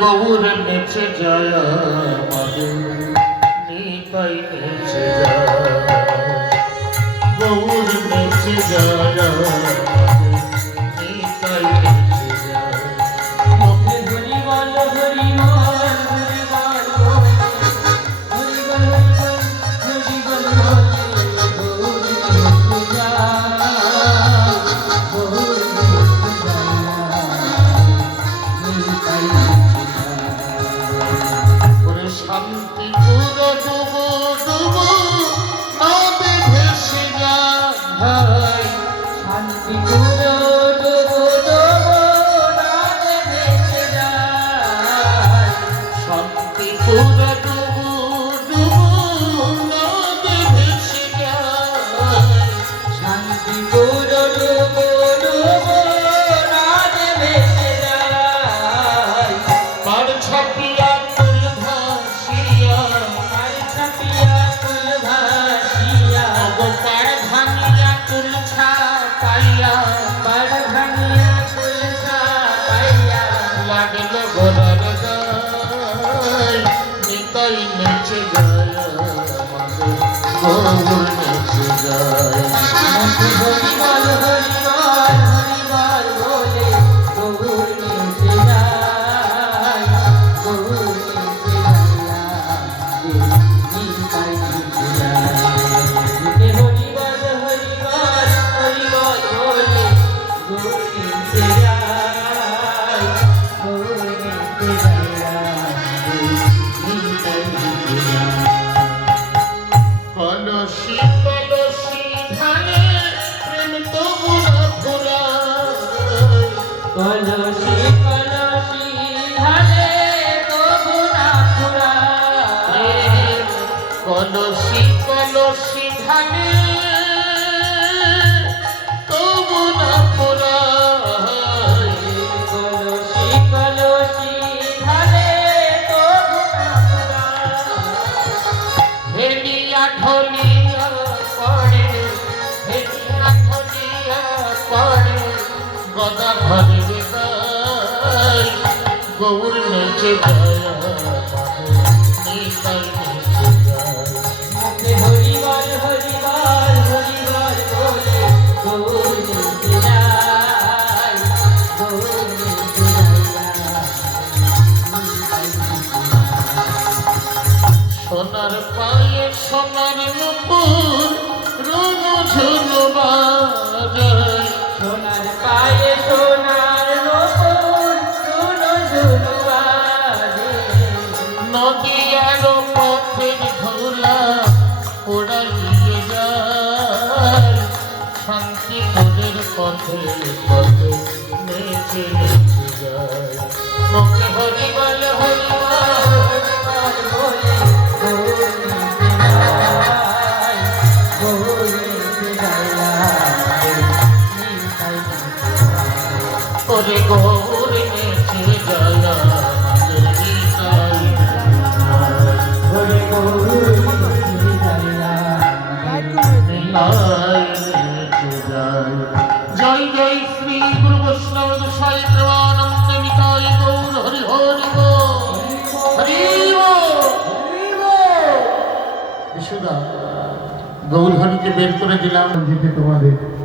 গৌর নেচে যায় আমাদের নিতাই নেচে যায়, গৌর নেচে যায় আমাদের নিতাই নেচে যায়। মুখে হরি বল হরি বল হরি বল হরি বল হরি বল গৌর নেচে যায়, গৌর নেচে যায়। শান্তি পুরো ডুবো ডুবো নদে ভেসে যায়, শান্তি পুরো ডুবো ডুবো নদে ভেসে যায়, শান্তি পুরো ডুবো ডুবো নদে ভেসে যায়, শান্তি পুরো ডুবো ডুবো নদে ভেসে যায়। পার ছাপিয়া নিতাই নেচে যায় আমাদের গৌর নেচে যায়। হরি বল হরি বল হরি বল বলে গৌর নেচে যায়, গৌর নেচে যায়, নিতাই নেচে যায়। হরি বল হরি বল হরি বল বলে গৌর নেচে যায়, গৌর নেচে যায়, নিতাই নেচে যায়। কলসি কলসি ধানে প্রেম তবু না ফুরায়, কলসি কলসি ধানে তবু না ফুরায়, কলসি কলসি ধানে তবু না ফুরায়, কলসি কলসি ধানে তবু না ফুরায়। হেলিয়া ঢলিয়া পড়ে, হেলিয়া ঢলিয়া পড়ে গদা ধরে গায়, গৌর নেচে যায় আমাদের নিতাই নেচে যায়। মুখে হরি বল হরি বল হরি বল বলে গৌর নেচে যায়, গৌর নেচে যায়, নিতাই নেচে যায়। সোনার পায়ে সোনার নুপুর রঙ ঝুলু বাজায়, সোনার পায়ে সোনার নূপুর ঝুনু ঝুনু বাজে, নদিয়ার পথের ধুলা উড়াইয়ে যায়, শান্তিপুরের পথের পথে নেচে নেচে যায়। মুখে হরি বল হরি বল হরি বল বলে গৌর নেচে যায়, গৌর নেচে যায়, নিতাই নেচে যায়। ওরে গৌর নেচে যায় আমাদের নিতাই যায়। ওরে গৌর নেচে যায়, নিতাই নেচে যায়। জয় জয় শ্রী গুরু বৈষ্ণব গোসাই প্রেমানন্দ নিতাই গৌর হরি হরি বল হরি বল। বিশুদা গৌর হরিকে বের করে দিলাম। জিতে তোমাদের